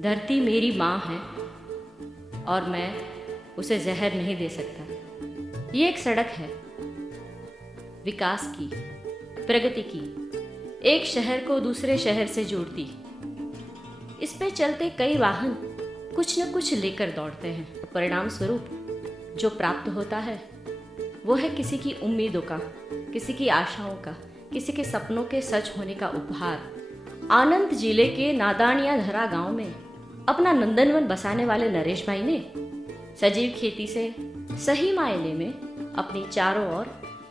धरती मेरी माँ है और मैं उसे जहर नहीं दे सकता। ये एक सड़क है, विकास की, प्रगति की, एक शहर को दूसरे शहर से जोड़ती। इस पे चलते कई वाहन कुछ न कुछ लेकर दौड़ते हैं। परिणाम स्वरूप जो प्राप्त होता है वो है किसी की उम्मीदों का, किसी की आशाओं का, किसी के सपनों के सच होने का उपहार। आनंद जिले के नादानिया धरा गांव में अपना नंदनवन बसाने वाले नरेश भाई ने सजीव खेती से सही मायने में अपनी चारों ओर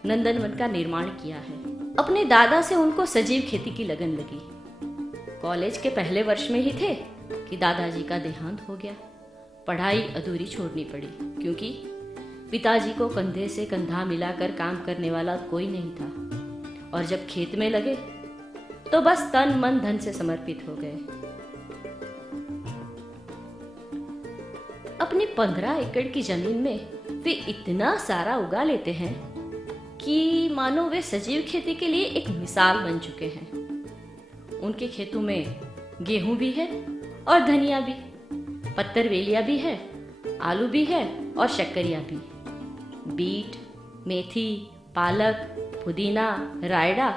नंदनवन का निर्माण किया है। अपने दादा से उनको सजीव खेती की लगन लगी। कॉलेज के पहले वर्ष में ही थे कि दादाजी का देहांत हो गया। पढ़ाई अधूरी छोड़नी पड़ी क्योंकि पिताजी को कंधे से कंधा मिलाकर काम करने वाला कोई नहीं था और जब खेत में लगे तो बस तन मन धन से समर्पित हो गए। अपनी 15 एकड़ की जमीन में वे इतना सारा उगा लेते हैं कि मानो वे सजीव खेती के लिए एक मिसाल बन चुके हैं। उनके खेतों में गेहूं भी है और धनिया भी, पत्तरवेलिया भी है, आलू भी है और शक्करिया भी। बीट, मेथी, पालक, पुदीना, रायडा,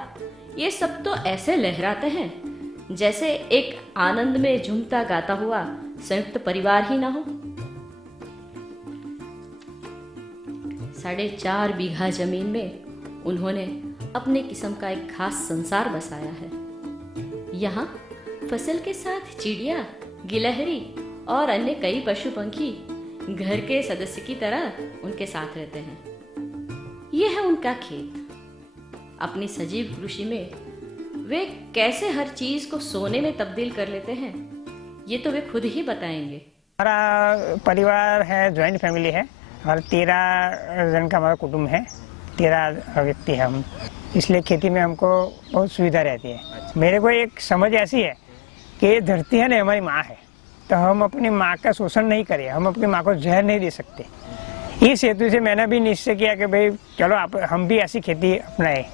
ये सब तो ऐसे लहराते हैं जैसे एक आनंद में झूमता गाता हुआ संयुक्त परिवार ही ना हो। 4.5 बीघा जमीन में उन्होंने अपने किस्म का एक खास संसार बसाया है। यहाँ फसल के साथ चिड़िया, गिलहरी और अन्य कई पशु पंखी घर के सदस्य की तरह उनके साथ रहते हैं। यह है उनका खेत। अपनी सजीव कृषि में वे कैसे हर चीज को सोने में तब्दील कर लेते हैं, ये तो वे खुद ही बताएंगे। हमारा परिवार है, जॉइंट फैमिली है और 13 जन का हमारा कुटुंब है, 13 व्यक्ति है हम। इसलिए खेती में हमको बहुत सुविधा रहती है। मेरे को एक समझ ऐसी है कि धरती है ना हमारी माँ है, तो हम अपनी माँ का शोषण नहीं करें, हम अपनी माँ को जहर नहीं दे सकते। इस हेतु से मैंने भी निश्चय किया कि भाई चलो हम भी ऐसी खेती अपनाएं।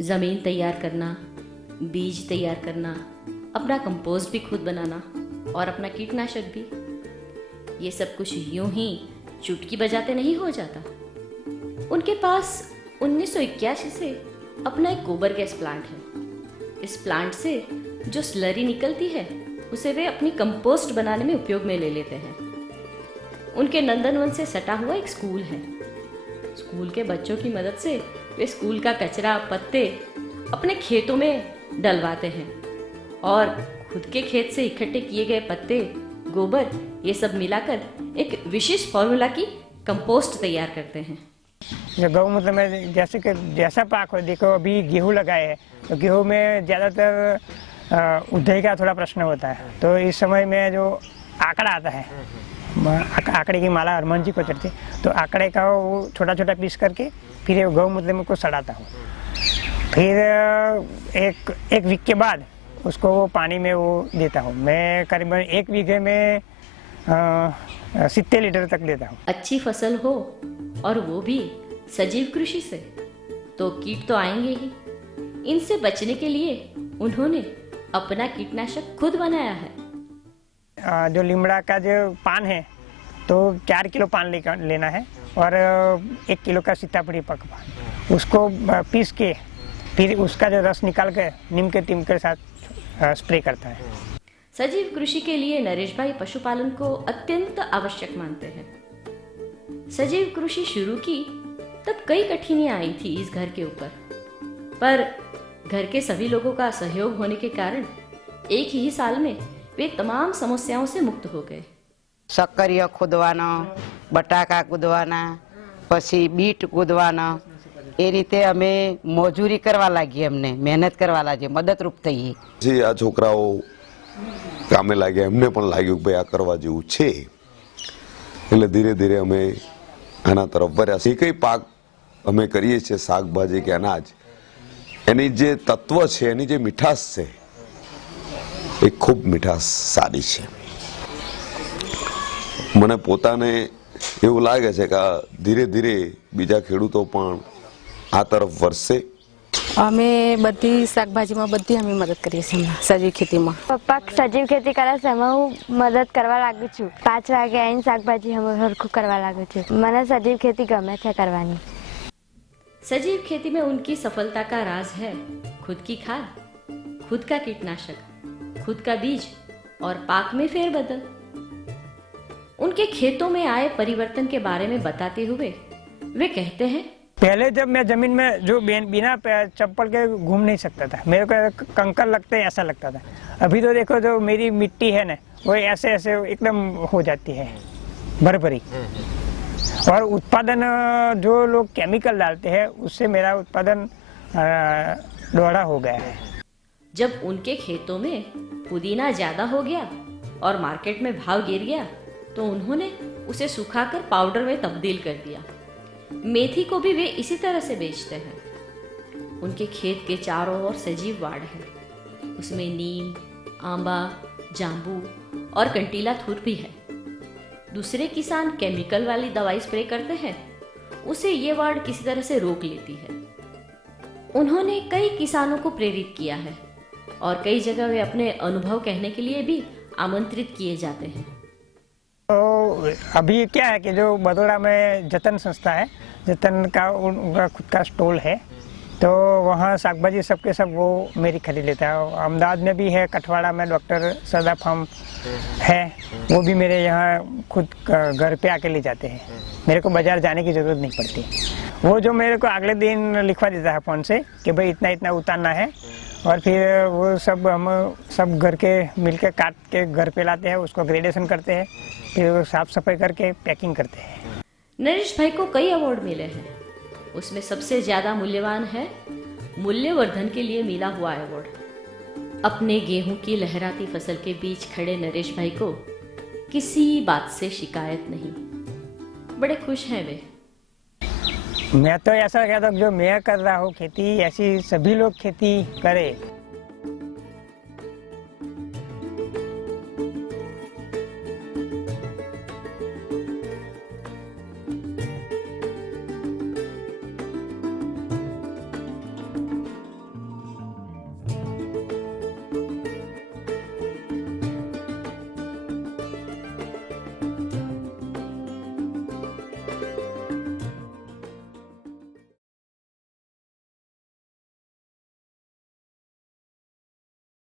जमीन तैयार करना, बीज तैयार करना, अपना कंपोस्ट भी खुद बनाना और अपना कीटनाशक भी, ये सब कुछ यूं ही चुटकी बजाते नहीं हो जाता। उनके पास 1981 से अपना एक गोबर गैस प्लांट है। इस प्लांट से जो स्लरी निकलती है उसे वे अपनी कंपोस्ट बनाने में उपयोग में ले लेते हैं। उनके नंदनवन से सटा हुआ एक स्कूल है। स्कूल के बच्चों की मदद से वे स्कूल का कचरा, पत्ते अपने खेतों में डलवाते हैं और खुद के खेत से इकट्ठे किए गए पत्ते, गोबर, ये सब मिलाकर एक विशेष फॉर्मूला की कंपोस्ट तैयार करते हैं। जो गौमूत्र में जैसा पाक हो, देखो अभी गेहूँ लगाए है तो गेहूँ में ज़्यादातर उधई का थोड़ा प्रश्न होता है, तो इस समय में जो आंकड़ा आता है, आंकड़े की माला हनुमान जी को चढ़ती, तो आंकड़े का वो छोटा छोटा पीस करके फिर गौमूत्र में को सड़ाता हूँ। फिर एक वीक के बाद उसको वो पानी में वो देता हूँ। मैं करीबन 1 बीघे में 70 लीटर तक देता हूँ। अच्छी फसल हो और वो भी सजीव कृषि से, तो कीट तो आएंगे ही। इनसे बचने के लिए उन्होंने अपना कीटनाशक खुद बनाया है। जो लिमड़ा का जो पान है तो 4 किलो पान लेना है और 1 किलो का सीताफड़ी पक पान, उसको पीस के फिर उसका जो रस निकाल कर नीम के टीम के साथ स्प्रे करता है। सजीव कृषि के लिए नरेश भाई पशुपालन को अत्यंत आवश्यक मानते हैं। सजीव कृषि शुरू की तब कई कठिनाइयां आई थी इस घर के ऊपर, पर घर के सभी लोगों का सहयोग होने के कारण एक ही साल में वे तमाम समस्याओं से मुक्त हो गए। सक्करिया खुदवाना, बटाका कूदवाना, પછી બીટ કૂદવાના, એ રીતે અમે મજૂરી કરવા લાગી, અમને મહેનત કરવા લાગી, મદદરૂપ થઈ। જે આ છોકરાઓ કામે લાગ્યા, એમને પણ લાગ્યું કે ભાઈ આ કરવા જેવું છે, એટલે ધીરે ધીરે અમે આના તરફ વર્યા। જે કંઈ પાક અમે કરીએ છીએ, શાકભાજી કે અનાજ, એની જે તત્વ છે, એની જે મીઠાશ છે, એ ખૂબ મીઠાશ સારી છે। મને પોતાને એવું લાગે છે કે ધીરે ધીરે બીજા ખેડૂતો પણ આ તરફ વરસે અમે બધી શાકભાજીમાં બધી અમે મદદ કરીએ છીએ હમણાં સજીવ ખેતીમાં. પપ્પા સજીવ ખેતી કરે છે એમાં હું મદદ કરવા લાગુ છું. 5 વાગે આવીને શાકભાજી હરખું કરવા લાગુ છું. મને સજીવ ખેતી ગમે છે કરવાની. सजीव खेती में उनकी सफलता का राज है खुद की खाद, खुद का कीटनाशक, खुद का बीज और पाक में फेरबदल। उनके खेतों में आए परिवर्तन के बारे में बताते हुए वे कहते हैं, पहले जब मैं जमीन में जो बिना चप्पल के घूम नहीं सकता था, मेरे को कंकर लगते ऐसा लगता था। अभी तो देखो जो मेरी मिट्टी है ना वो ऐसे ऐसे एकदम हो जाती है भरभरी। और उत्पादन जो लोग केमिकल डालते हैं उससे मेरा उत्पादन दोहरा हो गया है। जब उनके खेतों में पुदीना ज्यादा हो गया और मार्केट में भाव गिर गया तो उन्होंने उसे सुखाकर पाउडर में तब्दील कर दिया। मेथी को भी वे इसी तरह से बेचते हैं। उनके खेत के चारों ओर सजीव वाड़ है, उसमें नीम, आंबा, जांबू और कंटीला थूर भी है। दूसरे किसान केमिकल वाली दवाई स्प्रे करते हैं, उसे ये वार्ड किसी तरह से रोक लेती है। उन्होंने कई किसानों को प्रेरित किया है और कई जगह वे अपने अनुभव कहने के लिए भी आमंत्रित किए जाते हैं। तो अभी क्या है कि जो बड़ौदा में जतन संस्था है, जतन का उनका खुद का स्टॉल है, तो वहाँ शाकभाजी सबके सब वो मेरी खरीद लेता है। अहमदाबाद में भी है, कठवाड़ा में डॉक्टर सदा फार्म है, वो भी मेरे यहाँ खुद घर पे आके ले जाते हैं। मेरे को बाजार जाने की ज़रूरत नहीं पड़ती। वो जो मेरे को अगले दिन लिखवा देता है फ़ोन से कि भाई इतना इतना उतारना है, और फिर वो सब हम सब घर के मिलकर काट के घर पे लाते हैं, उसको ग्रेडेशन करते हैं, फिर साफ सफाई करके पैकिंग करते हैं। नरेश भाई को कई अवार्ड मिले हैं, उसमें सबसे ज्यादा मूल्यवान है मूल्यवर्धन के लिए मिला हुआ अवार्ड। अपने गेहूं की लहराती फसल के बीच खड़े नरेश भाई को किसी बात से शिकायत नहीं, बड़े खुश हैं वे। मैं तो ऐसा कहता हूँ जो मैं कर रहा हूँ खेती, ऐसी सभी लोग खेती करें।